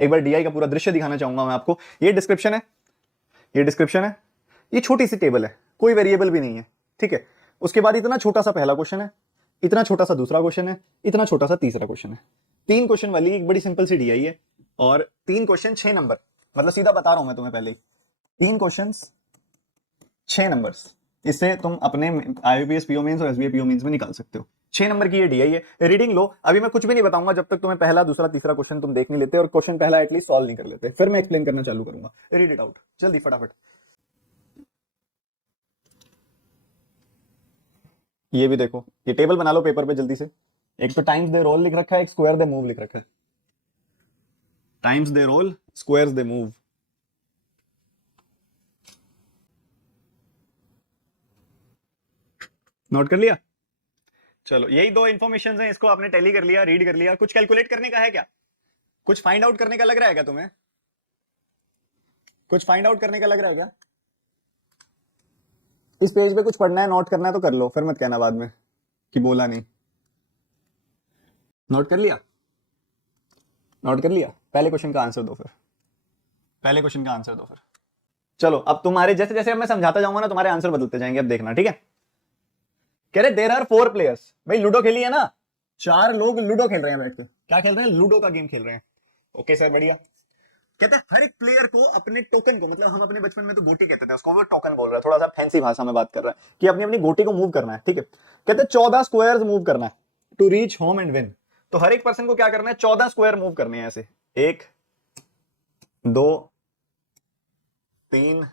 एक बार डीआई का पूरा दृश्य दिखाना चाहूंगा मैं आपको। ये डिस्क्रिप्शन है, ये डिस्क्रिप्शन है, ये छोटी सी टेबल है, कोई वेरिएबल भी नहीं है, ठीक है। उसके बाद इतना छोटा सा पहला क्वेश्चन है, इतना छोटा सा दूसरा क्वेश्चन है, इतना छोटा सा तीसरा क्वेश्चन है। 3 क्वेश्चन वाली एक बड़ी सिंपल सी डीआई है, और 3 क्वेश्चन 6 नंबर, मतलब सीधा बता रहा हूं मैं तुम्हें पहले ही, 3 क्वेश्चन 6 नंबर्स। इससे तुम अपने आईबीपीएस पीओ मेंस और एसबीआई पीओ मेंस में निकाल सकते हो। 6 नंबर की ये डीआई है। रीडिंग लो, अभी मैं कुछ भी नहीं बताऊंगा जब तक तुम्हें पहला दूसरा तीसरा क्वेश्चन तुम देख नहीं लेते और क्वेश्चन पहला एटलीस्ट सॉल्व नहीं कर लेते, फिर मैं एक्सप्लेन करना चालू करूंगा। रीड इट आउट जल्दी फटाफट। ये भी देखो, ये टेबल बना लो पेपर पे जल्दी से। एक तो टाइम्स दे रोल लिख रखा है, एक स्क्वायर दे मूव लिख रखा है। Times they roll, squares they move. Note कर लिया? चलो, यही 2 इंफॉर्मेशन हैं, इसको आपने टैली कर लिया, रीड कर लिया। कुछ कैलकुलेट करने का है क्या? कुछ फाइंड आउट करने का लग रहा है क्या तुम्हें? कुछ फाइंड आउट करने का लग रहा है क्या? इस पेज पे कुछ पढ़ना है, नोट करना है तो कर लो, फिर मत कहना बाद में कि बोला नहीं। नोट कर लिया? नोट कर लिया? पहले क्वेश्चन का आंसर दो फिर, पहले क्वेश्चन का आंसर दो फिर। चलो, अब तुम्हारे जैसे जैसे अब मैं समझाता जाऊंगा ना, तुम्हारे आंसर बदलते जाएंगे, अब देखना, ठीक है। कह रहे देयर आर 4 प्लेयर्स। भाई लूडो खेली है ना, 4 लोग लूडो खेल रहे हैं बैठ के। क्या खेल रहे हैं? लूडो का गेम खेल रहे हैं। ओके सर, बढ़िया। कहते हैं हर एक प्लेयर को अपने टोकन को, मतलब हम अपने बचपन में तो गोटी कहते थे उसको, वो टोकन बोल रहा है, थोड़ा सा फैंसी भाषा में बात कर रहा है कि अपनी अपनी गोटी को मूव करना है, ठीक है। कहते हैं 14 स्क्वायर्स मूव करना है to reach home and win. तो हर एक पर्सन को क्या करना है? 14 स्क्वायर मूव करने हैं ऐसे, 1 2 3,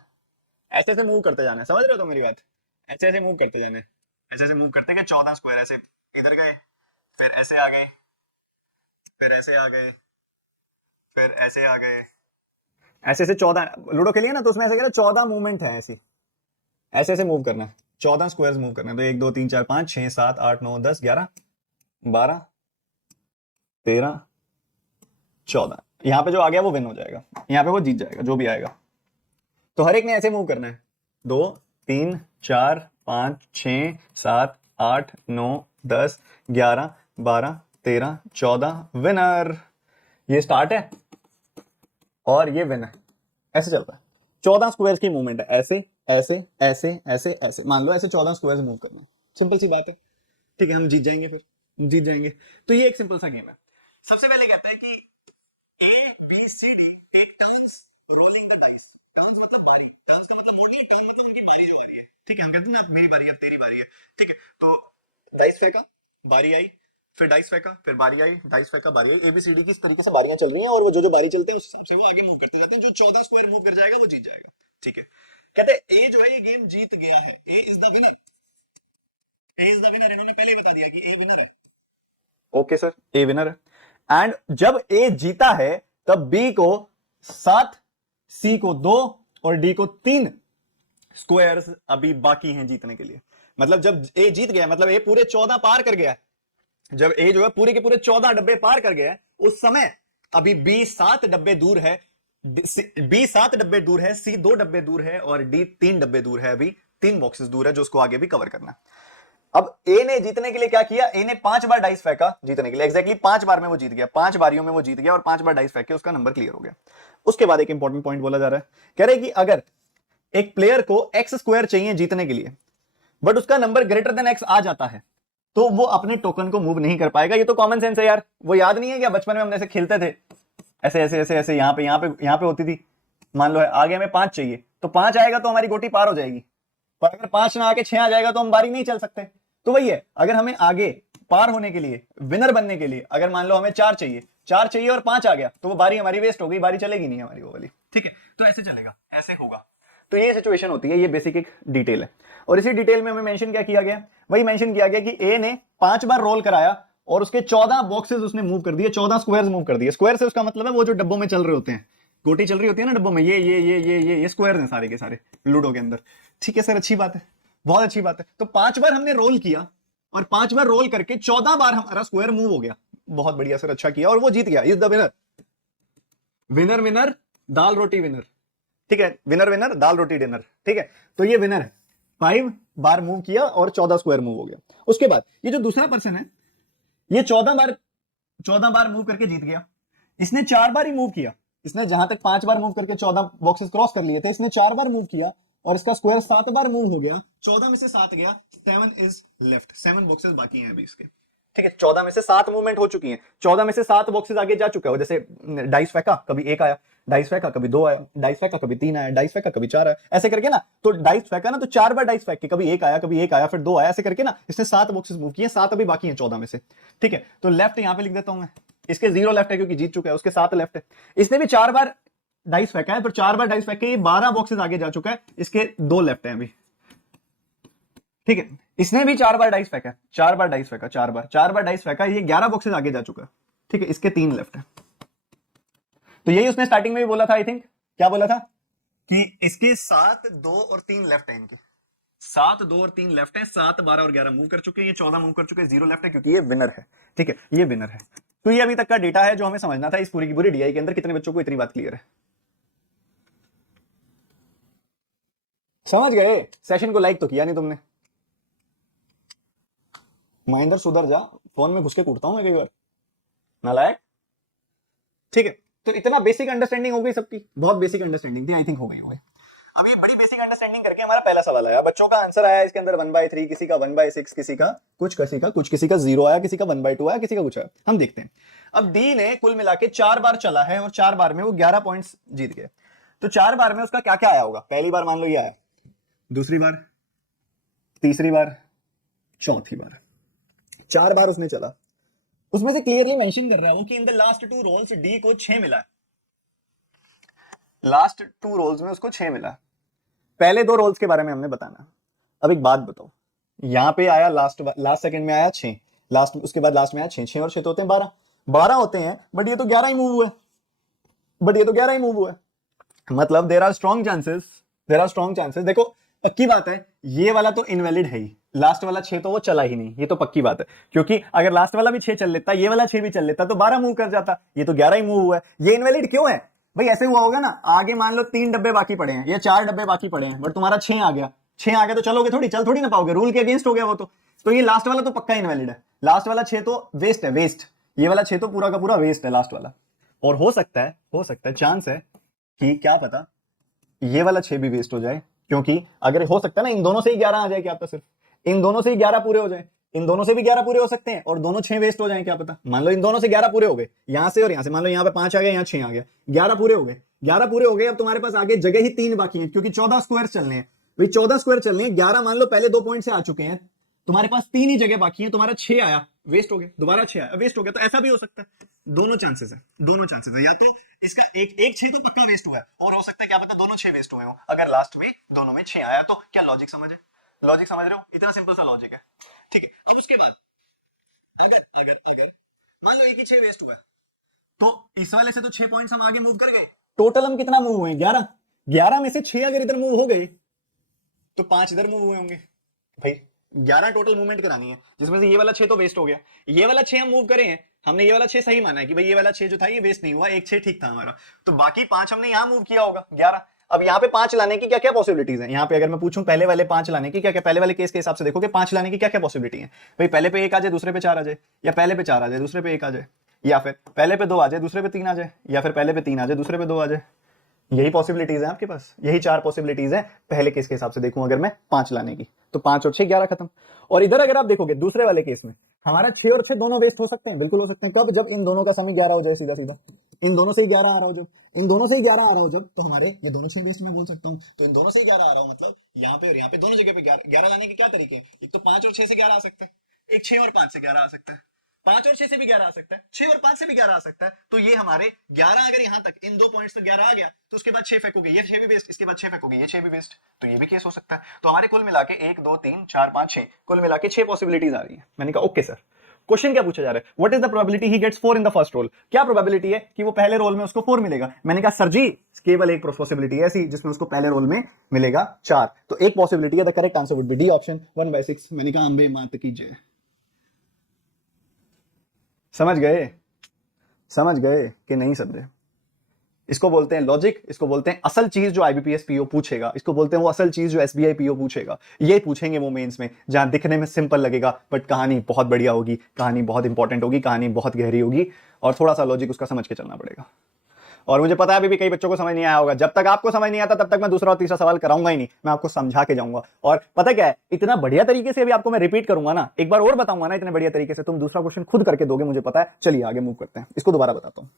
ऐसे ऐसे मूव करते जाना है। समझ रहे हो तो मेरी बात? ऐसे ऐसे मूव करते जाना है, ऐसे ऐसे मूव करते हैं 14 स्क्वायर। ऐसे इधर गए, फिर ऐसे आ गए, फिर ऐसे आ गए, फिर ऐसे आ गए, ऐसे ऐसे 14। लूडो खेलिए ना तो उसमें ऐसे कह रहे 14 मूवमेंट है ऐसी, ऐसे ऐसे मूव करना है, 14 स्क्वायर्स मूव करना है। तो 1 2 3 4 5 6 7 8 9 10 11 12 13 14। यहाँ पे जो आ गया वो विन हो जाएगा, यहाँ पे वो जीत जाएगा जो भी आएगा। तो हर एक ने ऐसे मूव करना है, 2 3 4 5 6 7 8 9 10 11 12 13 14। विनर। ये स्टार्ट है और ये विन है, ऐसे चलता है। 14 स्क्वायर्स की मूवमेंट है, ऐसे ऐसे ऐसे ऐसे ऐसे। मान लो ऐसे 14 स्क्वायर्स मूव करना, सिंपल सी बात है, ठीक है। हम जीत जाएंगे, फिर हम जीत जाएंगे। तो ये एक सिंपल सा गेम है। सबसे पहले कहते हैं कि A B C D take turns rolling the dice. Turns मतलब बारी, टर्न्स का मतलब मोटी, टर्न मतलब उनकी बारी जो आ रही है, ठीक है। हम कहते हैं ना अब मेरी बारी, अब तेरी बारी है, ठीक है। तो डाइस फेंका, बारी आई, फिर डाइस फेंका, फिर बारी आई, डाइस फेंका, बारी आई। एबीसीडी की इस तरीके से बारियां चल रही हैं, और वो जो जो बारी चलते हैं उस हिसाब से वो आगे मूव करते जाते हैं। जो 14 स्क्वायर मूव कर जाएगा वो जीत जाएगा, ठीक है। कहते हैं ए जो है ये गेम जीत गया है, A is the winner, A is the winner. इन्होंने पहले ही बता दिया कि ए विनर है। ओके सर, ए विनर है। एंड जब ए जीता है तब बी को 7, सी को 2 और डी को 3 स्क्वायर्स अभी बाकी हैं जीतने के लिए। मतलब जब ए जीत गया, मतलब ए पूरे 14 पार कर गया, जब ए जो है पूरे के पूरे 14 डब्बे पार कर गया, उस समय अभी बी 7 डब्बे दूर है, बी 7 डब्बे दूर है, सी 2 डब्बे दूर है, और डी 3 डब्बे दूर है। अभी 3 बॉक्सेस दूर है जो उसको आगे भी कवर करना है। अब ए ने जीतने के लिए क्या किया? ए ने 5 बार डाइस फेंका जीतने के लिए, एग्जैक्टली 5 बार में वो जीत गया, 5 बारियों में वो जीत गया, और 5 बार डाइस फेंक के उसका नंबर क्लियर हो गया। उसके बाद एक इंपॉर्टेंट पॉइंट बोला जा रहा है, कह रहे कि अगर एक प्लेयर को एक्स स्क्वायर चाहिए जीतने के लिए, बट उसका नंबर ग्रेटर देन एक्स आ जाता है, तो वो अपने टोकन को मूव नहीं कर पाएगा। ये तो कॉमन सेंस है यार, वो याद नहीं है क्या? बचपन में हम ऐसे खेलते थे, ऐसे ऐसे ऐसे ऐसे, यहाँ पे यहाँ पे यहाँ पे होती थी। मान लो है आगे हमें 5 चाहिए, तो 5 आएगा तो हमारी गोटी पार हो जाएगी, पर अगर 5 ना आके 6 आ जाएगा तो हम बारी नहीं चल सकते। तो वही है, अगर हमें आगे पार होने के लिए, विनर बनने के लिए, अगर मान लो हमें 4 चाहिए और 5 आ गया, तो वो बारी हमारी वेस्ट हो गई, बारी चलेगी नहीं हमारी वो वाली, ठीक है। तो ऐसे चलेगा, ऐसे होगा। तो ये सिचुएशन होती है, ये बेसिक एक डिटेल है। और इसी डिटेल में हमें मेंशन क्या किया गया? वही मेंशन किया गया कि ए ने 5 बार रोल कराया और उसके 14 बॉक्सेस उसने मूव कर दिए, 14 स्क्वायर्स मूव कर दिए। स्क्वायर से उसका मतलब है वो जो डब्बों में चल रहे होते हैं, गोटी चल रही होती है ना डब्बों में, ये स्क्वायर हैं सारे के सारे लूडो के अंदर, ठीक है सर। अच्छी बात है, बहुत अच्छी बात है। तो 5 बार हमने रोल किया, और 5 बार रोल करके 14 बार हमारा स्क्वायर मूव हो गया। बहुत बढ़िया सर, अच्छा किया, और वो जीत गया। Is the winner. Winner winner dal roti winner, ठीक है। विनर विनर दाल रोटी डिनर, ठीक है। तो ये विनर है, 5 बार मूव किया और 14 स्क्वायर मूव हो गया। उसके बाद ये जो दूसरा पर्सन है, ये 14 बार मूव करके जीत गया। इसने 4 बार ही मूव किया, इसने जहां तक 5 बार मूव करके 14 बॉक्सेस क्रॉस कर लिए थे, इसने 4 बार मूव किया और इसका स्क्वायर 7 बार मूव हो गया, 14 में से 7 गया, 7 इज लेफ्ट, 7 बॉक्सेस बाकी हैं अभी इसके, ठीक है। 14 में से 7 मूवमेंट हो चुकी हैं, 14 में से 7 बॉक्सेस आगे जा चुका है। जैसे डाइस फेंका, कभी 1 आया, डाइस फेंका कभी 2 आया, डाइस फेंका कभी 3 आया, डाइस फेंका कभी 4 आया, ऐसे करके ना। तो डाइस फेंका ना तो 4 बार डाइस फेंक के, कभी 1 आया, कभी 1 आया, फिर 2 आया, ऐसे करके ना इसने 7 बॉक्सेस मूव किए, 7 अभी बाकी हैं 14 में से, ठीक है। तो लेफ्ट यहां पे लिख देता हूं मैं, इसके 0 लेफ्ट है क्योंकि जीत चुका है, उसके 7 लेफ्ट है। इसने भी 4 बार डाइस फेंका है, पर 4 बार डाइस फेंक के ये 12 बॉक्सेस आगे जा चुका है, इसके 2 लेफ्ट हैं अभी, ठीक है। इसने भी 4 बार डाइस फेंका, 4 बार डाइस फेंका, 4 बार डाइस फेंका, ये 11 बॉक्सेस आगे जा चुका है, ठीक है। इसके 3 लेफ्ट है। तो यही उसने स्टार्टिंग में भी बोला था, आई थिंक क्या बोला था कि इसके 7, 2 और 3 लेफ्ट है, इनके 7, 2 और 3 लेफ्ट है, 7, 12 और 11 मूव कर चुके हैं, ये 14 मूव कर चुके हैं, 0 लेफ्ट है क्योंकि ये विनर है, ठीक है, ये विनर है। तो ये अभी तक का डेटा है जो हमें समझना था इस पूरी की पूरी डीआई के अंदर। कितने बच्चों को इतनी बात क्लियर है? समझ गए? सेशन को लाइक तो किया नहीं तुमने। महेंद्र सुधर जा, फोन में घुस के कूटता हूं मैं कई बार, नालायक, ठीक है। तो इतना बेसिक अंडरस्टैंडिंग हो गई सबकी, बहुत बेसिक अंडरस्टैंडिंग थी, आई थिंक हो गई होगी। अब ये बड़ी बेसिक अंडरस्टैंडिंग करके हमारा पहला सवाल आया, बच्चों का आंसर आया इसके अंदर 1/3, किसी का 1/6, किसी का कुछ, किसी का 0 आया, किसी का 1/2 आया, किसी का कुछ आया। हम देखते हैं। अब डी ने कुल मिला के 4 बार चला है और 4 बार में वो 11 पॉइंट्स जीत गए। तो 4 बार में उसका क्या क्या आया होगा? पहली बार मान लो ये आया, दूसरी बार, तीसरी बार, चौथी बार, 4 बार उसने चला। उसमें से क्लियरली मेंशन कर रहा है वो कि in the last 2 rolls D को 6 मिला, लास्ट 2 रोल्स में उसको 6 मिला। पहले 2 रोल्स के बारे में हमने बताना। अब एक बात बताओ, यहां पे आया लास्ट सेकंड में आया 6, लास्ट उसके बाद लास्ट में आया 6, 6 और 6 तो होते हैं 12, 12 होते हैं, बट ये तो 11 ही मूव हुए, मतलब देयर आर स्ट्रॉन्ग चांसेस, देखो पक्की बात है, ये वाला तो इनवैलिड है ही, लास्ट वाला 6 तो वो चला ही नहीं, ये तो पक्की बात है, क्योंकि अगर लास्ट वाला भी 6 चल लेता, ये वाला 6 भी चल लेता तो 12 मूव कर जाता, ये तो 11 ही मूव हुआ है। ये इनवैलिड क्यों है भाई? ऐसे हुआ होगा ना, आगे मान लो 3 डब्बे बाकी पड़े हैं या 4 डब्बे बाकी पड़े हैं, बट तुम्हारा 6 आ गया, 6 आ गया तो चलोगे थोड़ी, चल थोड़ी ना पाओगे, रूल के अगेंस्ट हो गया वो तो ये लास्ट वाला तो पक्का इनवैलिड है, लास्ट वाला 6 तो वेस्ट है, वेस्ट, ये वाला 6 तो पूरा का पूरा वेस्ट है लास्ट वाला। और हो सकता है चांस है कि क्या पता ये वाला 6 भी वेस्ट हो जाए, क्योंकि अगर हो सकता है ना इन दोनों से ही 11 आ जाए, क्या पता, सिर्फ इन दोनों से ही 11 पूरे हो जाए, इन दोनों से भी 11 पूरे हो सकते हैं और दोनों 6 वेस्ट हो जाए, क्या पता। मान लो इन दोनों से 11 पूरे हो गए, यहां से और यहां से, मान लो यहां पे 5 आ गया, यहां 6 आ गया, 11 पूरे हो गए, 11 पूरे हो गए। अब तुम्हारे पास आगे जगह ही 3 बाकी है, क्योंकि 14 स्क्वायर चलने हैं भाई, 14 स्क्वायर चलने हैं, 11 मान लो पहले 2 पॉइंट से आ चुके हैं, तुम्हारे पास 3 ही जगह बाकी है, तुम्हारा 6 आया वेस्ट हो गया, दोबारा 6 आया वेस्ट हो गया, तो ऐसा भी हो सकता है। दोनों चांसेस है, या तो इसका एक 6 तो पक्का वेस्ट हुआ है, और हो सकता है क्या पता दोनों 6 वेस्ट हुए हो, अगर लास्ट में दोनों में 6 आया तो। क्या लॉजिक समझ रहे हो? इतना सिंपल सा लॉजिक है, ठीक है। अब उसके बाद अगर अगर अगर मान लो एक ही 6 वेस्ट हुआ है, तो इस वाले से तो 6 पॉइंट्स हम आगे मूव कर गए, टोटल हम कितना मूव हुए? 11, 11 में से 6 अगर इधर मूव हो गए तो 5 इधर मूव हुए होंगे भाई, 11 टोटल मूवमेंट करानी है, जिसमें से ये वाला 6 तो वेस्ट हो गया, ये वाला 6 हम मूव करे हैं, हमने ये वाला 6 सही माना है कि भाई ये वाला 6 जो था ये वेस्ट नहीं हुआ, एक 6 ठीक था हमारा, तो बाकी 5 हमने यहां मूव किया होगा 11। अब यहाँ पे 5 लाने की क्या क्या पॉसिबिलिटीज है? यहाँ पे अगर मैं पूछूं पहले वाले 5 लाने की क्या क्या, पहले वाले केस के हिसाब से देखोगे 5 लाने की क्या क्या पॉसिबिलिटी है भाई? पहले पे 1 आ जाए, दूसरे पे 4 आ जाए, या पहले पे 4 आ जाए, दूसरे पे 1 आ जाए, या फिर पहले पे 2 आ जाए, दूसरे पे 3 आ जाए, या फिर पहले पे 3 आ जाए, दूसरे पे 2 आ जाए। यही पॉसिबिलिटीज है आपके पास, यही 4 पॉसिबिलिटीज है पहले केस के हिसाब से देखूं अगर मैं 5 लाने की, तो 5 और 6 11 खत्म। और इधर अगर आप देखोगे दूसरे वाले केस में, हमारा 6 और 6 दोनों वेस्ट हो सकते हैं, बिल्कुल हो सकते हैं। कब? जब इन दोनों का सम 11 हो जाए, सीधा सीधा इन दोनों से ही 11 आ रहा हो, जब इन दोनों से ही 11 आ रहा हो, जब तो हमारे ये दोनों 6 वेस्ट मैं बोल सकता हूँ, तो इन दोनों से ही 11 आ रहा हो, मतलब यहाँ पे और यहाँ पे दोनों जगह पे 11 लाने के क्या तरीके हैं? एक तो 5 और 6 से 11 आ सकता है, एक 6 और 5 से 11 आ सकता है, 5 और 6 से भी 11 आ सकता है, 6 और 5 से भी 11 आ सकता है। तो ये हमारे 11 अगर यहां तक इन 2 पॉइंट्स तक 11 आ गया, तो उसके बाद 6 फेंकोगे, ये 6 भी वेस्ट, इसके बाद 6 फेंकोगे, ये 6 भी वेस्ट, तो ये भी केस हो सकता है। तो हमारे कुल मिला के 1 2 3 4 5 6 कुल मिला के 6 पॉसिबिलिटीज आ रही है। मैंने कहा ओके सर। क्वेश्चन क्या पूछा जा रहा है? What is the probability he gets 4 in the first roll? क्या प्रोबेबिलिटी है कि वो पहले रोल में उसको 4 मिलेगा? मैंने कहा सर जी केवल एक पॉसिबिलिटी है ऐसी जिसमें उसको पहले रोल में मिलेगा 4, तो एक पॉसिबिलिटी है, the correct answer would be D option 1/6। मैंने कहा अंबे मात की जय। समझ गए कि नहीं समझे? इसको बोलते हैं लॉजिक, इसको बोलते हैं असल चीज जो आईबीपीएस पीओ पूछेगा, इसको बोलते हैं वो असल चीज जो एसबीआई पीओ पूछेगा। ये पूछेंगे वो मेंस में, जहां दिखने में सिंपल लगेगा बट कहानी बहुत बढ़िया होगी, कहानी बहुत इंपॉर्टेंट होगी, कहानी बहुत गहरी होगी, और थोड़ा सा लॉजिक उसका समझ के चलना पड़ेगा। और मुझे पता है अभी भी कई बच्चों को समझ नहीं आया होगा, जब तक आपको समझ नहीं आता तब तक मैं दूसरा और तीसरा सवाल कराऊंगा ही नहीं, मैं आपको समझा के जाऊंगा। और पता क्या है, इतना बढ़िया तरीके से अभी आपको मैं रिपीट करूंगा ना, एक बार और बताऊंगा ना इतने बढ़िया तरीके से, तुम दूसरा क्वेश्चन खुद करके दोगे, मुझे पता है। चलिए आगे मूव करते हैं, इसको दोबारा बताता हूं।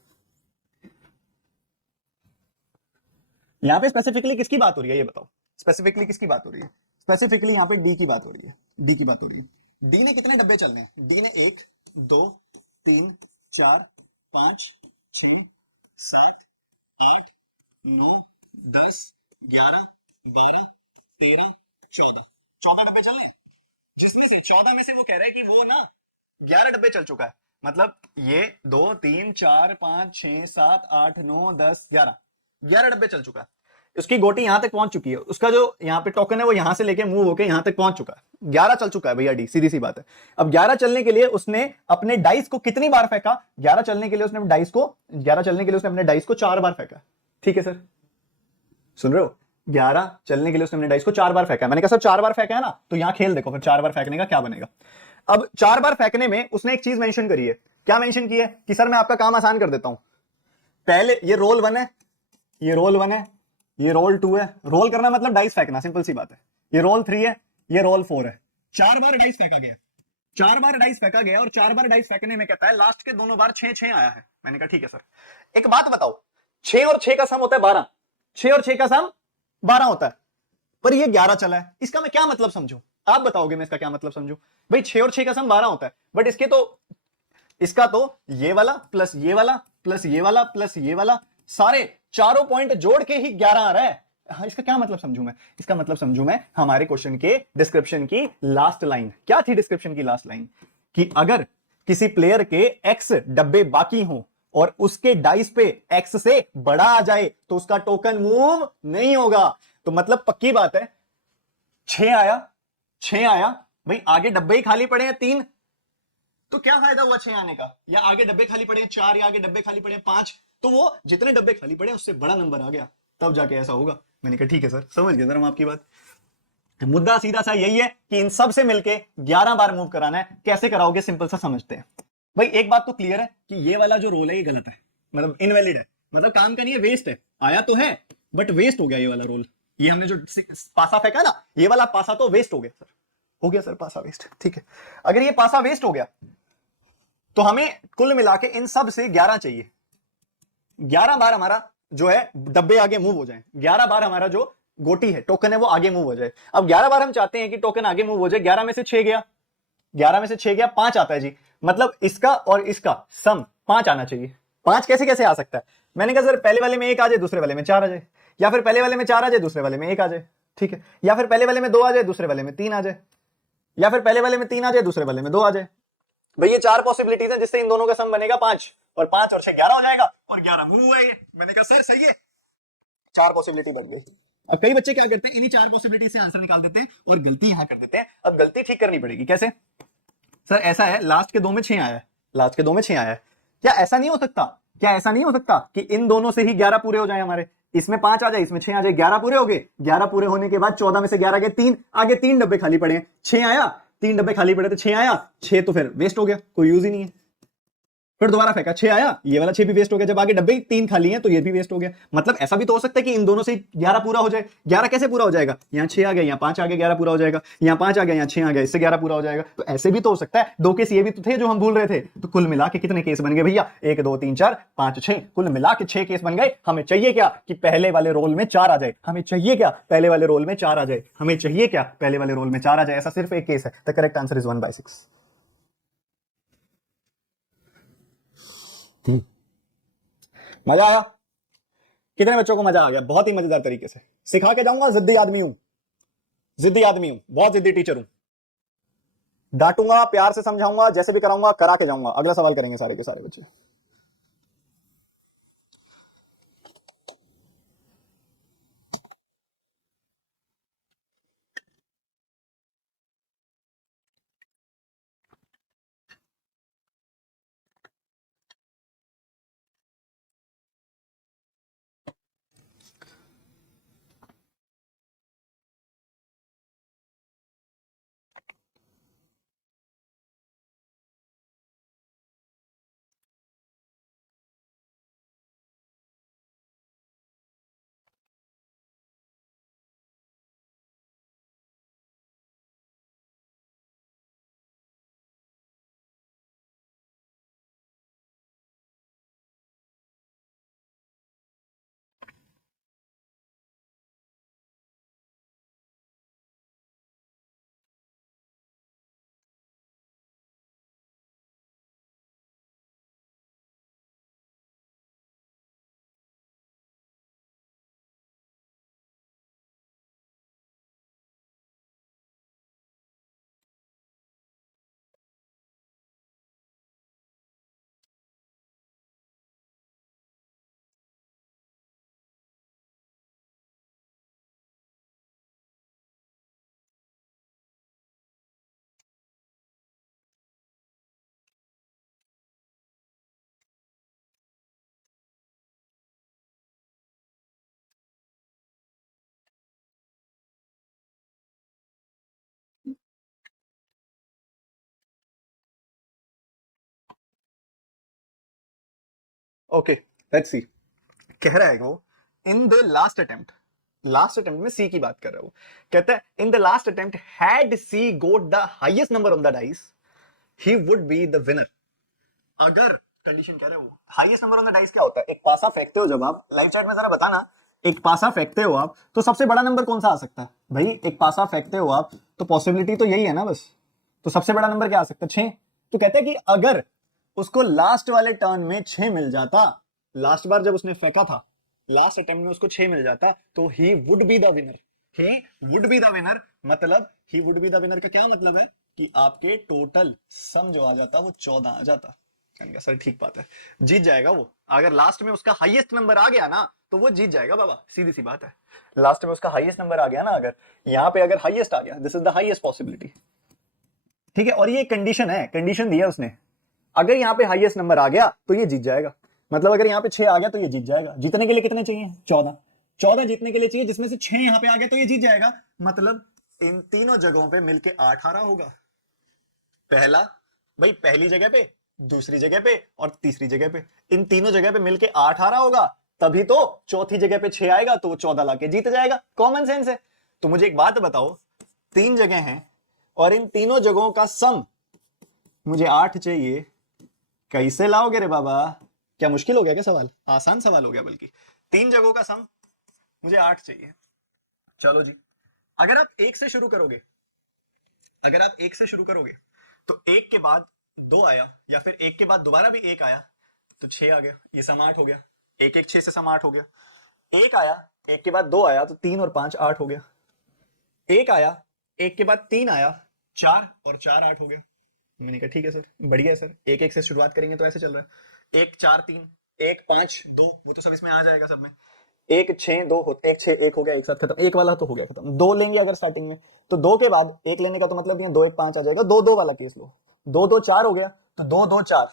यहां पे स्पेसिफिकली किसकी बात हो रही है ये बताओ, स्पेसिफिकली किसकी बात हो रही है? स्पेसिफिकली यहां पे डी की बात हो रही है, डी की बात हो रही है। डी ने कितने डब्बे चलने हैं? डी ने 1 2 3 4 5 6 7 8 9 10 11 12 13 14, 14 डब्बे चलने हैं, जिसमें से 14 में से वो कह रहा है कि वो ना 11 डब्बे चल चुका है। मतलब ये 2 3 4 5 6 7 8 9 10 11, 11 डब्बे चल चुका है। उसकी गोटी यहां तक पहुंच चुकी है, उसका जो यहाँ पे टोकन है वो यहां से लेके मूव होके यहां तक पहुंच चुका है। 11 चल चुका है भैया डी, सीधी सी बात है। अब 11 चलने के लिए उसने अपने डाइस को कितनी बार फेंका? 11 चलने के लिए उसने डाइस को 11 चलने के लिए उसने अपने डाइस को 4 बार फेंका। ठीक है सर, सुन रहे हो? 11 चलने के लिए उसने अपने डाइस को 4 बार फेंका। मैंने कहा सर 4 बार फेंका है ना, तो यहां खेल देखो फिर 4 बार फेंकने का क्या बनेगा। अब 4 बार फेंकने में उसने एक चीज मेंशन करी है। क्या मेंशन की है? कि सर मैं आपका काम आसान कर देता हूं, पहले ये रोल 1 है, ये रोल 1 है, ये रोल 2 है। रोल करना मतलब डाइस फेंकना, सिंपल सी बात है। ये रोल 3 है, ये रोल 4 है। 4 बार डाइस फेंका गया, 4 बार डाइस फेंका गया, और 4 बार डाइस फेंकने में कहता है लास्ट के दोनों बार 6 6 आया है। मैंने कहा ठीक है सर, एक बात बताओ, 6 और 6 का सम होता है 12, 6 और 6 का सम 12 होता है, पर ये 11 चला है, इसका मैं क्या मतलब समझूं? आप बताओगे मैं इसका क्या मतलब समझूं? भाई 6 और 6 का सम 12 होता है, बट इसके तो, इसका तो ये वाला प्लस ये वाला प्लस ये वाला प्लस ये वाला, सारे चारों पॉइंट जोड़ के ही 11 आ रहा है। हाँ, इसका क्या मतलब समझूं मैं? इसका मतलब समझूं मैं हमारे क्वेश्चन के डिस्क्रिप्शन की लास्ट लाइन। क्या थी डिस्क्रिप्शन की लास्ट लाइन? कि अगर किसी प्लेयर के एक्स डब्बे बाकी हों और उसके डाइस पे एक्स से बड़ा आ जाए तो उसका टोकन मूव नहीं होगा। तो मतलब पक्की बात है, 6 आया, 6 आया, भाई आगे डब्बे ही खाली पड़े हैं 3, तो क्या फायदा हुआ 6 आने का? या आगे डब्बे खाली पड़े 4, या आगे डब्बे खाली पड़े 5, तो वो जितने डब्बे खाली पड़े उससे बड़ा नंबर आ गया, तब जाके ऐसा होगा। मैंने कहा ठीक है सर, समझ गया सर हम आपकी बात। मुद्दा सीधा सा यही है कि इन सब से मिलके 11 बार मूव कराना है। कैसे कराओगे, सिंपल सा समझते हैं। भाई एक बात तो क्लियर है कि ये वाला जो रोल है ये गलत है, मतलब इनवैलिड है, मतलब काम का नहीं है, वेस्ट है। आया तो है बट वेस्ट हो गया ये वाला रोल। ये हमने जो पासा फेंका ना, ये वाला पासा तो वेस्ट हो गया सर, हो गया सर पासा वेस्ट। ठीक है, अगर ये पासा वेस्ट हो गया तो हमें कुल मिला के इन सब से 11 चाहिए। 11 बार हमारा जो है डब्बे आगे मूव हो जाए, 11 बार हमारा जो गोटी है टोकन है वो आगे मूव हो जाए। अब 11 बार हम चाहते हैं कि टोकन आगे मूव हो जाए, 11 में से 6 गया, 11 में से 6 गया, 5 आता है जी। मतलब इसका और इसका सम 5 आना चाहिए। 5 कैसे कैसे आ सकता है? मैंने कहा सर पहले वाले में 1 आ जाए, दूसरे वाले में 4 आ जाए, या फिर पहले वाले में 4 आ जाए, दूसरे वाले में 1 आ जाए। ठीक है, या फिर पहले वाले में 2 आ जाए, दूसरे वाले में 3 आ जाए, या फिर पहले वाले में 3 आ जाए, दूसरे वाले में 2 आ जाए। भाई ये 4 पॉसिबिलिटीज हैं जिससे इन दोनों का सम बनेगा 5, और 5 और 6 11 हो जाएगा, और 11 मूव हुआ ये। मैंने कहा सर सही है, 4 पॉसिबिलिटी बढ़ गई। अब कई बच्चे क्या करते हैं, इन्हीं 4 पॉसिबिलिटी से आंसर निकाल देते हैं और गलती यहां कर देते हैं। अब गलती ठीक करनी पड़ेगी, कैसे? सर ऐसा है, लास्ट के 2 में 6 आया है, लास्ट के 2 में 6 आया है, क्या ऐसा नहीं हो सकता, क्या ऐसा नहीं हो सकता कि इन दोनों से ही 11 पूरे हो जाए हमारे? इसमें 5 आ जाए, इसमें 6 आ जाए, 11 पूरे हो गए। 11 पूरे होने के बाद 14 में से 11 गए 3, आगे 3 डब्बे खाली पड़े हैं, 6 आया, 3 डब्बे खाली पड़े थे, 6 आया, 6 तो फिर वेस्ट हो गया, कोई यूज ही नहीं है। फिर दोबारा फेंका, 6 आया, ये वाला 6 भी वेस्ट हो गया। जब आगे डब्बे 3 खाली हैं तो ये भी वेस्ट हो गया। मतलब ऐसा भी तो हो सकता है कि इन दोनों से 11 पूरा हो जाए। 11 कैसे पूरा हो जाएगा? यहाँ 6 आ गया, यहाँ 5 आ गया, 11 पूरा हो जाएगा, यहाँ 5 आ गया, यहाँ 6 आ गया, इससे 11 पूरा हो जाएगा। तो ऐसे भी तो हो सकता है। 2 केस ये भी तो थे जो हम भूल रहे थे। तो कुल मिला के कितने केस बन गए भैया? 1 2 3 4 5 6, कुल मिला के 6 केस बन गए। हमें चाहिए क्या? कि पहले वाले रोल में 4 आ जाए। हमें चाहिए क्या? पहले वाले रोल में 4 आ जाए। हमें चाहिए क्या? पहले वाले रोल में 4 आ जाए। ऐसा सिर्फ एक केस है। The correct answer is 1/6। मजा आया? कितने बच्चों को मजा आ गया? बहुत ही मजेदार तरीके से सिखा के जाऊंगा। जिद्दी आदमी हूं, जिद्दी आदमी हूं, बहुत जिद्दी टीचर हूं। डांटूंगा, प्यार से समझाऊंगा, जैसे भी कराऊंगा करा के जाऊंगा। अगला सवाल करेंगे सारे के सारे बच्चे। ओके लेट्स सी, कह रहा है वो इन द लास्ट अटेम्प्ट में सी की बात कर रहा है वो, कहता है in the last attempt had C got the highest number on the dice he would be the winner. अगर कंडीशन कह रहे हो highest number on the dice क्या होता है, एक पासा फेंकते हो जब आप, लाइव चैट में जरा बताना, एक पासा फेंकते हो आप तो सबसे बड़ा नंबर कौन सा आ सकता है भाई, एक पासा फेंकते हो आप तो पॉसिबिलिटी तो यही है ना बस, तो सबसे बड़ा नंबर क्या आ सकता है 6। तो कहते हैं कि अगर उसको लास्ट वाले टर्न में 6 मिल जाता, लास्ट बार जब उसने फेंका था लास्ट अटेम्प्ट में उसको 6 मिल जाता तो he would be the winner. He would be the winner मतलब he would be the winner का क्या मतलब है कि आपके टोटल सम जो आ जाता वो 14 आ जाता। मैंने कहा सर ठीक बात है, जीत जाएगा वो, अगर लास्ट में उसका हाईएस्ट नंबर आ गया ना तो वो जीत जाएगा बाबा, सीधी सी बात है। लास्ट में उसका हाईएस्ट नंबर आ गया ना, अगर यहाँ पे अगर हाईएस्ट आ गया, this is the highest possibility, ठीक है। और ये कंडीशन है, कंडीशन दिया उसने, अगर यहाँ पे हाईएस्ट नंबर आ गया तो ये जीत जाएगा, मतलब अगर यहाँ पे 6 आ गया तो ये जीत जाएगा। जीतने के लिए कितने चाहिए 14, 14 जीतने के लिए चाहिए, जिसमें से 6 यहाँ पे आ गया तो ये जीत जाएगा, मतलब इन तीनों जगहों पे मिलके 8 आ रहा होगा। पहला भाई पहली जगह पे, दूसरी जगह पे और तीसरी जगह पे, इन तीनों जगह पे मिलके 8 आ रहा होगा, तभी तो चौथी जगह पे 6 आएगा तो वो 14 लाके जीत जाएगा, कॉमन सेंस है। तो मुझे एक बात बताओ, 3 जगह हैं और इन तीनों जगहों का सम मुझे 8 चाहिए, कैसे लाओगे रे बाबा, क्या मुश्किल हो गया क्या सवाल, आसान सवाल हो गया बल्कि। 3 जगहों का सम मुझे 8 चाहिए। चलो जी, अगर आप 1 से शुरू करोगे, अगर आप 1 से शुरू करोगे तो 1 के बाद 2 आया, या फिर 1 के बाद दोबारा भी 1 आया तो 6 आ गया, ये सम 8 हो गया, 1 1 6 से सम 8 हो गया। 1 आया, 1 के बाद 2 आया तो 3 और 5 8 हो गया। 1 आया, 1 के बाद 3 आया, 4 और 4 8 हो गया। मैंने कहा ठीक है सर, बढ़िया है सर, 1 1 से शुरुआत करेंगे तो ऐसे चल रहा है, 1 4 3 1 5 2, वो तो सब इसमें आ जाएगा सब में। 1 6 2 1 6 1 हो गया, एक साथ खत्म, एक वाला तो हो गया खत्म। 2 लेंगे अगर स्टार्टिंग में तो 2 के बाद 1 लेने का तो मतलब नहीं है, 2 1 5 आ जाएगा, 2 2 वाला केस लो, 2 2 4 हो गया तो 2 2 4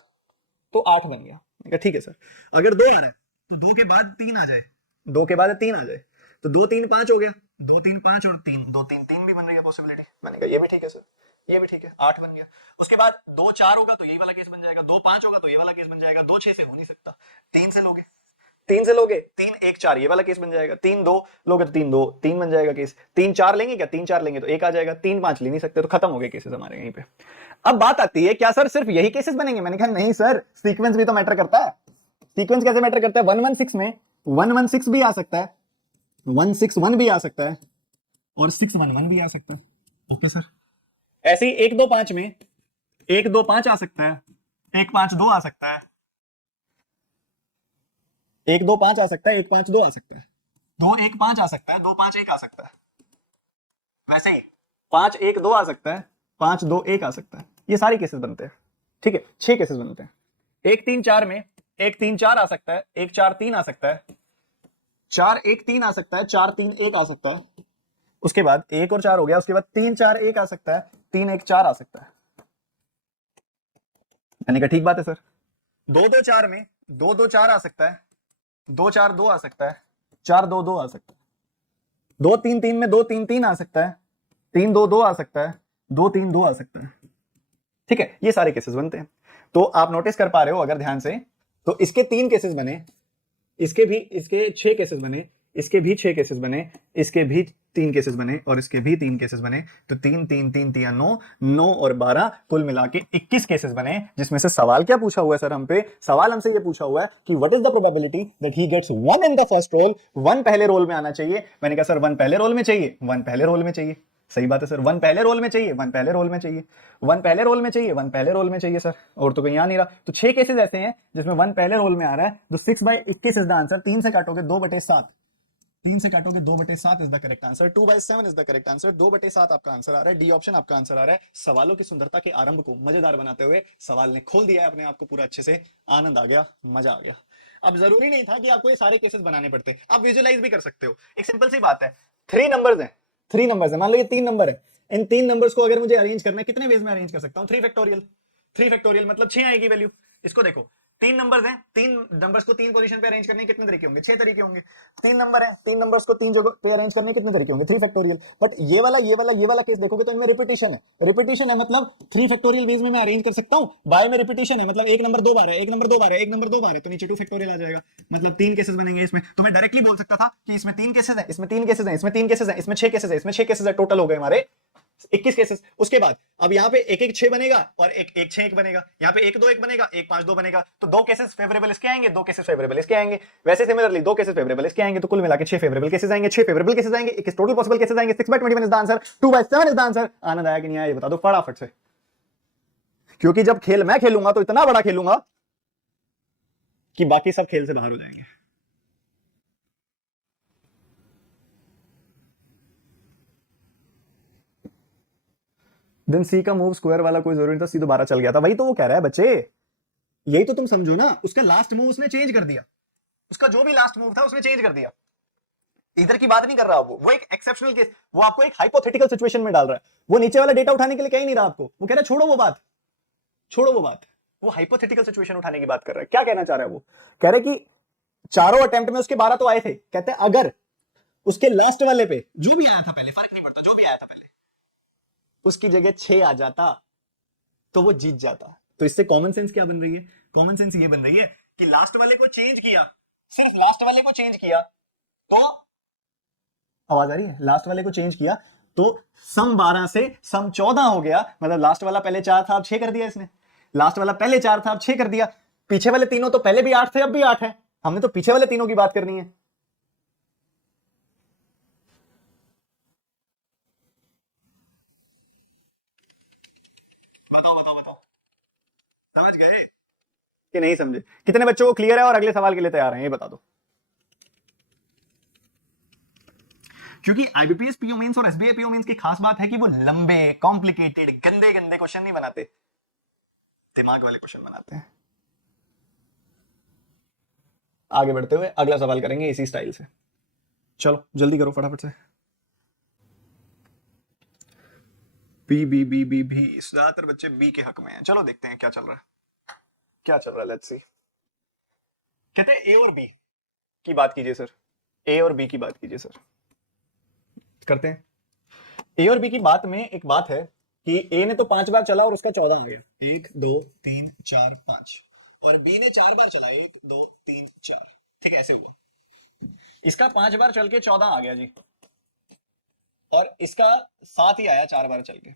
तो 8 बन गया। मैंने कहा ठीक है सर, अगर 2 आ रहा है तो 2 के बाद 3 आ जाए, 2 के बाद 3 आ जाए तो 2 3 5 हो गया, 2 3 5 और 3 2 3 3 भी बन रही है पॉसिबिलिटी। मैंने कहा ये भी ठीक है सर, ये भी ठीक है, 8 बन गया। उसके बाद 2 4 होगा तो यही वाला केस बन जाएगा, 2 5 होगा तो ये वाला केस बन जाएगा, 2 6 से हो नहीं सकता, 3 से लोगे, 3 से लोगे 3 1 4 ये वाला केस बन जाएगा, 3 2 लोगे तो 3 2 3 बन जाएगा केस, 3 4 लेंगे क्या, 3 4 लेंगे तो 1 आ जाएगा, 3 5 ले नहीं सकते, तो खत्म हो गए केसेस हमारे यहीं पे। अब बात आती है क्या सर सिर्फ यही केसेस बनेंगे, मैंने कहा नहीं सर, सीक्वेंस भी तो मैटर करता है। सीक्वेंस कैसे मैटर करता है, 116 में 116 भी आ सकता है, 161 भी आ सकता है और 611 भी आ सकता है। ओके सर, ऐसे ही 1 2 5 में 1 2 5 आ सकता है, 1 5 2 आ सकता है, 1 2 5 आ सकता है, 1 5 2 आ सकता है, 2 1 5 आ सकता है, 2 5 1 आ सकता है। वैसे ही 5 1 2 आ सकता है, 5 2 1 आ सकता है। ये सारे केसेस बनते हैं, ठीक है, 6 केसेस बनते हैं। 1 3 4 में 1 3 4 आ सकता है, 1 4 3 आ सकता है, 4 1 3 आ सकता है, 4 3 1 आ सकता है। उसके बाद 1 और 4 हो गया, उसके बाद 3 4 1 आ सकता है, 3 1 4 आ सकता है। मैंने कहा ठीक बात है सर। 2 2 4 में 2 2 4 आ सकता है, 2 4 2 आ सकता है, 4 2 2 आ सकता है। 2 3 3 में 2 3 3 आ सकता है, 3 2 2 आ सकता है, 2 3 2 आ सकता है। ठीक है, ये सारे केसेस बनते हैं। तो आप नोटिस कर पा रहे हो अगर ध्यान से, तो इसके 3 केसेस बने, इसके 6 केसेस बने, इसके भी 6 केसेस बने, इसके भी 3 केसेस बने और इसके भी 3 केसेस बने, तो 3 3 3 3 9 9 और 12 कुल मिला के 21 केसेस बने। जिसमें से सवाल क्या पूछा हुआ है सर हम पे, सवाल हमसे ये पूछा हुआ है कि what is the probability that he gets 1 in the first roll, 1 पहले रोल में आना चाहिए। मैंने कहा सर 1 पहले रोल में चाहिए, 1 पहले रोल में चाहिए, सही बात है सर, 1 पहले रोल में चाहिए, 1 पहले रोल में चाहिए, 1 पहले रोल में चाहिए, 1 पहले रोल में चाहिए सर, और तो कहीं आ नहीं रहा। तो 6 केसेस ऐसे हैं जिसमें 1 पहले रोल में आ रहा है, तो 6/21 इज द आंसर। 3 से काटोगे 2/7, 3 से काटोगे 2/7 is the correct answer, 2/7 is the correct answer, 2/7 आपका आंसर आ रहा है, डी ऑप्शन आपका आंसर आ रहा है। सवालों की सुंदरता के आरंभ को मजेदार बनाते हुए सवाल ने खोल दिया है अपने आप को पूरा अच्छे से, आनंद आ गया, मजा आ गया। अब जरूरी नहीं था कि आपको ये सारे केसेस बनाने पड़ते, आप विजुअलाइज भी कर सकते हो। एक सिंपल सी बात है, 3 नंबर्स हैं, 3 नंबर्स है, मान लो ये 3 नंबर है, इन 3 नंबर्स को अगर मुझे अरेंज करना है, कितने वेज में अरेंज कर सकता हूं, 3 फैक्टोरियल। 3 फैक्टोरियल मतलब 6 आएगी वैल्यू। इसको देखो, तीन नंबर्स हैं, तीन नंबर्स को तीन पोजीशन पे अरेंज करने के कितने तरीके होंगे? 6 तरीके होंगे। तीन नंबर है, तीन नंबर्स को तीन जगह पे अरेंज करने के कितने तरीके होंगे? 3 फैक्टोरियल। बट ये वाला केस देखोगे तो इनमें रिपीटिशन है। रिपीटिशन है मतलब 3 फैक्टोरियल वेज में मैं अरेंज कर सकता हूं। बाय में रिपीटिशन है मतलब एक नंबर दो बार है, एक नंबर दो बार है, एक नंबर दो बार है, तो नीचे 2 फैक्टोरियल आ जाएगा। मतलब तीन केसेस बनेंगे इसमें। तो मैं डायरेक्टली बोल सकता था कि इसमें तीन केसेस है, इसमें तीन केसेस है, इसमें तीन केसेस है, इसमें 6 केसेस है, इसमें 6 केसेस है, टोटल हो गए हमारे 21 केसेस। उसके बाद अब यहाँ पे एक एक 6 बनेगा और एक एक 6 1 बनेगा, यहाँ पे 1 2 1 बनेगा, 1 5 2 बनेगा, तो दो केसेस फेवरेबल इसके आएंगे, दो केसेस फेवरेबल इसके आएंगे। वैसे सिमिलरली दो केसेस फेवरेबल इसके आएंगे, तो कुल मिला के 6 फेवरेबल केसेस आएंगे, 6 फेवरेबल केसेस आएंगे, 21 टोटल पॉसिबल केसेस आएंगे। 6/21 is the answer, 2/7 is the answer. आनंद आया कि नहीं आया ये बता दो फटाफट से, क्योंकि जब खेल मैं खेलूंगा तो इतना बड़ा खेलूंगा कि बाकी सब खेल से बाहर हो जाएंगे। देन सी का मूव स्क्वायर वाला कोई जरूरी नहीं था, सी दोबारा चल गया था। वही तो वो कह रहा है बच्चे, यही तो तुम समझो ना, उसका लास्ट मूव उसने चेंज कर दिया, उसका जो भी लास्ट मूव था उसने चेंज कर दिया। इधर की बात नहीं कर रहा वो एक एक्सेप्शनल केस, वो आपको एक हाइपोथेटिकल सिचुएशन में डाल रहा है। वो नीचे वाला डेटा उठाने के लिए कह ही नहीं रहा आपको, वो कह रहा है छोड़ो वो बात, छोड़ो वो बात, वो हाइपोथेटिकल सिचुएशन उठाने की बात कर रहा है। क्या कहना चाह रहा है वो? कह रहे कि चारों अटेम्प्ट में उसके 12 तो आए थे, कहते हैं अगर उसके लास्ट वाले पे जो भी आया था पहले, फर्क नहीं पड़ता, जो भी आया था पहले, उसकी जगह 6 आ जाता तो वो जीत जाता। तो इससे कॉमन सेंस क्या बन रही है? कॉमन सेंस ये बन रही है कि लास्ट वाले को चेंज किया, सिर्फ लास्ट वाले को चेंज किया तो, आवाज आ रही है, लास्ट वाले को चेंज किया तो सम 12 से सम 14 हो गया। मतलब लास्ट वाला पहले 4 था, अब 6 कर दिया इसने। लास्ट वाला पहले 4 था, अब 6 कर दिया। पीछे वाले तीनों तो पहले भी 8 थे, अब भी 8 है। हमने तो पीछे वाले तीनों की बात करनी है। बताओ बताओ बताओ, समझ गए कि नहीं समझे? कितने बच्चों को क्लियर है और अगले सवाल के लिए तैयार हैं, ये बता दो। क्योंकि आईबीपीएस पीओ मेंस और एसबीआई पीओ मेंस की खास बात है कि वो लंबे कॉम्प्लिकेटेड गंदे गंदे क्वेश्चन नहीं बनाते, दिमाग वाले क्वेश्चन बनाते हैं। आगे बढ़ते हुए अगला सवाल करेंगे इसी स्टाइल से। चलो जल्दी करो फटाफट से। B B B B B, ज्यादातर बच्चे बी के हक में हैं। चलो देखते हैं क्या चल रहा है, क्या चल रहा है, लेट्स सी। कहते हैं ए और बी की बात कीजिए सर, ए और बी की बात कीजिए सर। करते हैं। ए और बी की बात में एक बात है कि ए ने तो 5 बार चला और उसका 14 आ गया, 1 2 3 4 5, और बी ने 4 बार चला, 1 2 3 4, ठीक है, ऐसे हुआ। इसका 5 बार चल के 14 आ गया जी, और इसका 7 ही आया 4 बार चल के।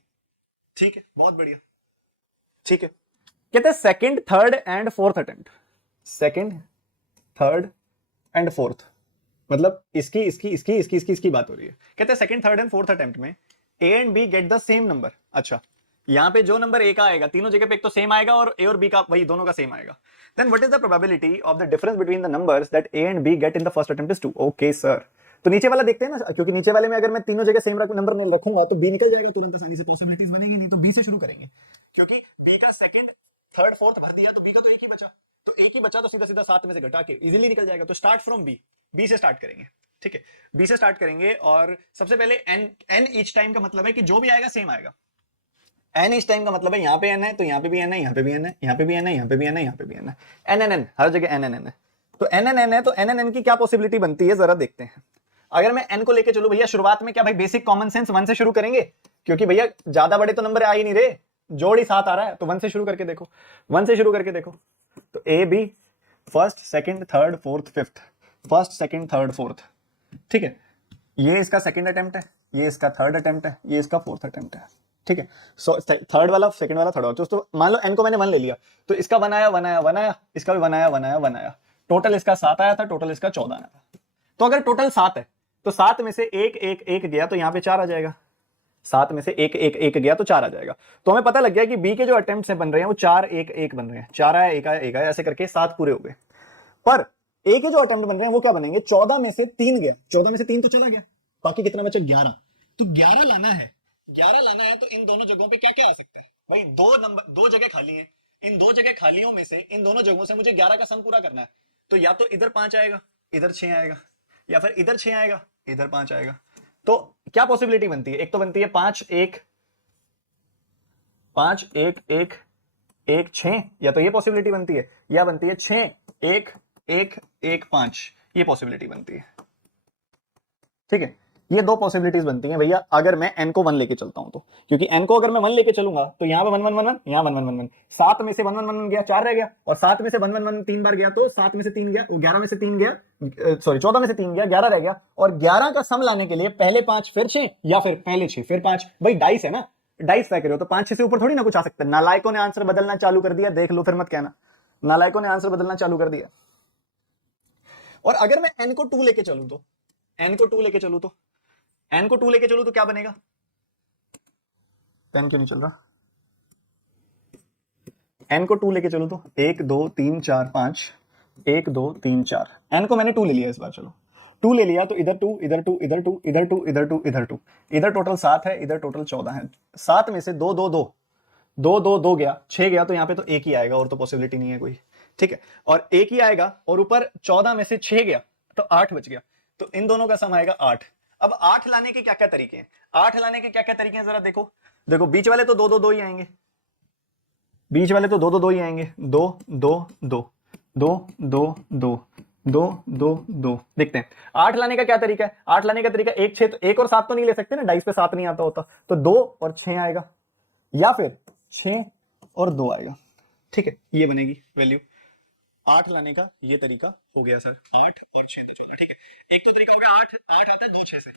ठीक है, बहुत बढ़िया, ठीक है। कहते हैं second third and fourth attempt, second third and fourth, मतलब इसकी इसकी इसकी इसकी इसकी इसकी बात हो रही है। कहते हैं second third and fourth attempt में A and B get the same number. अच्छा, यहाँ पे जो नंबर ए का आएगा तीनों जगह पे एक तो सेम आएगा और ए और बी का वही दोनों का सेम आएगा। Then what is the probability of the difference between the numbers that A and B get in the first attempt is 2। Okay sir, तो नीचे वाला देखते हैं ना, क्योंकि नीचे वाले में अगर मैं तीनों जगह सेम नंबर रखूंगा तो बी निकल जाएगा तुरंत, आसानी से पॉसिबिलिटीज बनेगी नहीं, तो बी से शुरू करेंगे, क्योंकि बी का सेकंड थर्ड फोर्थ भर दिया तो बी का तो एक ही बचा, तो एक ही बचा तो सीधा सीधा 7 में से घटा के इजीली निकल जाएगा। तो स्टार्ट फ्रॉम बी, बी से स्टार्ट करेंगे, ठीक है, बी से स्टार्ट करेंगे। और सबसे पहले एन, एन ईच टाइम का मतलब है कि जो भी आएगा सेम आएगा। एन ईच टाइम का मतलब है यहाँ पे एन है तो यहाँ पे भी एन है, यहाँ पे भी एन है, यहाँ पे भी एन है, यहाँ पे भी एन है, यहाँ पे भी एन है, एन एन एन, हर जगह एन एन एन है। तो एन एन एन है, तो एन एन एन की क्या पॉसिबिलिटी बनती है जरा देखते हैं। अगर मैं एन को लेके चलूं भैया, शुरुआत में क्या भाई बेसिक कॉमन सेंस 1 से शुरू करेंगे, क्योंकि भैया ज्यादा बड़े तो नंबर आ ही नहीं रहे, जोड़ ही 7 आ रहा है, तो 1 से शुरू करके देखो, 1 से शुरू करके देखो। तो A B first second third fourth fifth, first second third fourth, ठीक है, ये इसका सेकंड अटेम्प्ट है, ये इसका थर्ड अटेम्प्ट है, ये इसका फोर्थ अटेम्प्ट है, ठीक है। सो थर्ड वाला सेकंड वाला थर्ड वाला, तो मान लो एन को मैंने 1 ले लिया, तो इसका 1 आया 1 आया 1 आया, इसका भी 1 आया 1 आया 1 आया, टोटल इसका 7 आया था, टोटल इसका 14 आया था। तो अगर टोटल 7 है तो 7 में से एक एक एक गया तो यहाँ पे 4 आ जाएगा, 7 में से एक एक एक गया तो 4 आ जाएगा। तो हमें पता लग गया कि बी के जो अटेम्प्ट बन रहे हैं वो 4 1 1 बन रहे हैं, 4 आया 1 आया 1 आया, ऐसे करके 7 पूरे हो गए। पर ए के जो अटेम्प्ट बन रहे हैं वो क्या बनेंगे, 14 में से 3 गया, 14 में से 3 तो चला गया, बाकी कितना बचा 11। तो 11 लाना है, 11 लाना है, तो इन दोनों जगहों पे क्या क्या आ सकता है भाई, दो जगह खाली है, इन दो जगह खालियों में से इन दोनों जगहों से मुझे 11 का सम पूरा करना है। तो या तो इधर 5 आएगा इधर 6 आएगा, या फिर इधर 6 आएगा इधर 5 आएगा। तो क्या पॉसिबिलिटी बनती है, एक तो बनती है 5 1 5 1 1 1 6, या तो ये पॉसिबिलिटी बनती है या बनती है 6 1 1 1 5, ये पॉसिबिलिटी बनती है। ठीक है, ये दो पॉसिबिलिटीज बनती हैं भैया अगर मैं n को 1 लेके चलता हूं तो, क्योंकि n को अगर मैं 1 लेके चलूंगा तो यहां पे 1 1 1 1, यहां 1 1 1 1, 7 में से 1 1 1 गया, 4 रह गया, और 7 में से 1 1 1 3 बार गया तो 7 में से 3 गया, 11 में से 3 गया, सॉरी 14 में से 3 गया, 11 रह गया, और 11 का सम लाने के लिए पहले 5 फिर 6 या फिर पहले 6 फिर 5, भाई डाइस है ना, डाइस तय करो तो 5 6 से ऊपर थोड़ी ना कुछ आ सकता है। नालायकों ने आंसर बदलना चालू कर दिया, देख लो फिर मत कहना, नालायकों ने आंसर बदलना चालू कर दिया। और अगर मैं n को 2 लेके चलूं तो, n को 2 लेके चलूं तो, n को 2 लेके चलूं तो क्या बनेगा, पेन क्यों नहीं चल रहा, n को 2 लेके चलूं तो 1 2 3 4 5, 1 2 3 4, n को मैंने 2 ले लिया इस बार, चलो 2 ले लिया तो इधर 2 इधर 2 इधर 2 इधर 2 इधर 2 इधर 2, इधर टोटल 7 है, इधर टोटल 14 है, 7 में से 2 2 2 2 2 2 गया, 6 गया, तो यहाँ पे तो एक ही आएगा और तो पॉसिबिलिटी नहीं है कोई। ठीक है, और एक ही आएगा, और ऊपर 14 में से 6 गया तो 8 बच गया, तो इन दोनों का सम आएगा 8। अब 8 लाने के क्या क्या तरीके हैं, 8 लाने के क्या क्या तरीके हैं जरा देखो, देखो बीच वाले तो 2 2 2 ही आएंगे, बीच वाले तो 2 2 2 ही आएंगे, 2 2 2 2 2 2 2 2 2, देखते हैं 8 लाने का क्या तरीका है। 8 लाने का तरीका 1 6, तो 1 और 7 तो नहीं ले सकते ना, डाइस पे 7 नहीं आता होता, तो 2 और 6 आएगा, या फिर 6 और 2 आएगा। ठीक है, ये बनेगी वैल्यू। 8 लाने का ये तरीका हो गया सर, 8 और 6 तो 14। ठीक है, एक तो तरीका हो गया 8 8 आता है 2 6 से,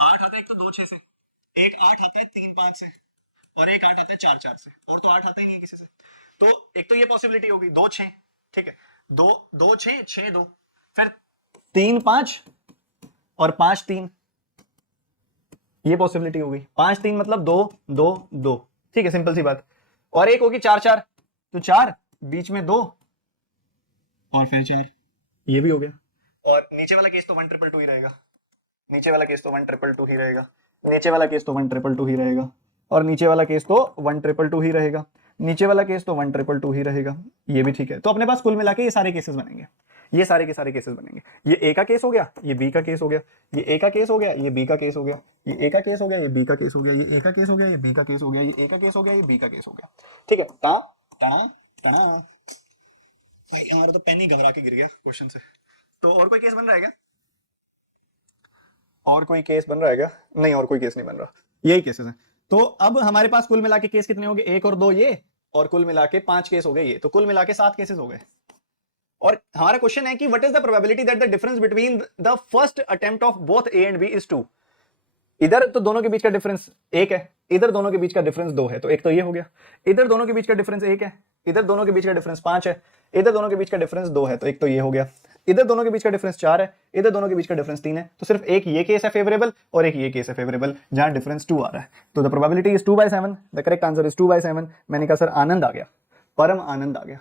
8 आता है एक तो 2 6 से, एक 8 आता है 3 5 से, और एक 8 आता है 4 4 से, और तो 8 आता ही नहीं है किसी से। तो एक तो ये पॉसिबिलिटी होगी 2 6, ठीक है, 2 2 6 6 2, फिर 3 5 और 5 3, ये पॉसिबिलिटी होगी, 5 3 मतलब 2 2 2। ठीक है, सिंपल सी बात। और एक होगी 4 4, तो 4 बीच में 2 और फिर 4, ये भी हो गया। और नीचे वाला केस तो 1 ट्रिपल 2 ही रहेगा, नीचे वाला केस तो 1 ट्रिपल 2 ही रहेगा, नीचे वाला केस तो 1 ट्रिपल 2 ही रहेगा, और नीचे वाला केस तो 1 ट्रिपल 2 ही रहेगा, नीचे वाला केस तो 1 ट्रिपल 2 ही रहेगा, ये भी ठीक है। तो अपने पास कुल मिला के ये सारे केसेस बनेंगे, ये सारे के सारे केसेस बनेंगे। ये ए का केस हो गया, ये बी का केस हो गया, ये ए का केस हो गया, ये बी का केस हो गया, ये ए का केस हो गया, ये बी का केस हो गया, ये ए का केस हो गया, ये बी का केस हो गया, ये ए का केस हो गया, ये बी का केस हो गया। ठीक है, टा टा टा, भाई हमारा तो पेन ही घबरा के गिर गया क्वेश्चन से। तो और कोई केस बन रहा है क्या, और कोई केस बन रहा है क्या, नहीं और कोई केस नहीं बन रहा, यही केसेस हैं। तो अब हमारे पास कुल मिला के केस कितने हो गए, 1 और 2 ये, और कुल मिला के 5 केस हो गए ये, तो कुल मिला के 7 केसेस हो गए। और हमारा क्वेश्चन है कि what is the probability that the difference between the first attempt of both A and B is 2। इधर तो दोनों के बीच का डिफरेंस 1 है, इधर दोनों के बीच का डिफरेंस 2 है, तो एक तो ये हो गया। इधर दोनों के बीच का डिफरेंस 1 है, इधर दोनों के बीच का डिफरेंस 5 है, इधर दोनों के बीच का डिफरेंस 2 है, तो एक तो ये हो गया। इधर दोनों के बीच का डिफरेंस 4 है, इधर दोनों के बीच का डिफरेंस 3 है, तो सिर्फ एक ये केस है फेवरेबल और एक ये केस है फेवरेबल जहां डिफरेंस 2 आ रहा है। तो the probability is 2/7, the correct answer is 2/7। मैंने कहा सर आनंद आ गया, परम आनंद आ गया।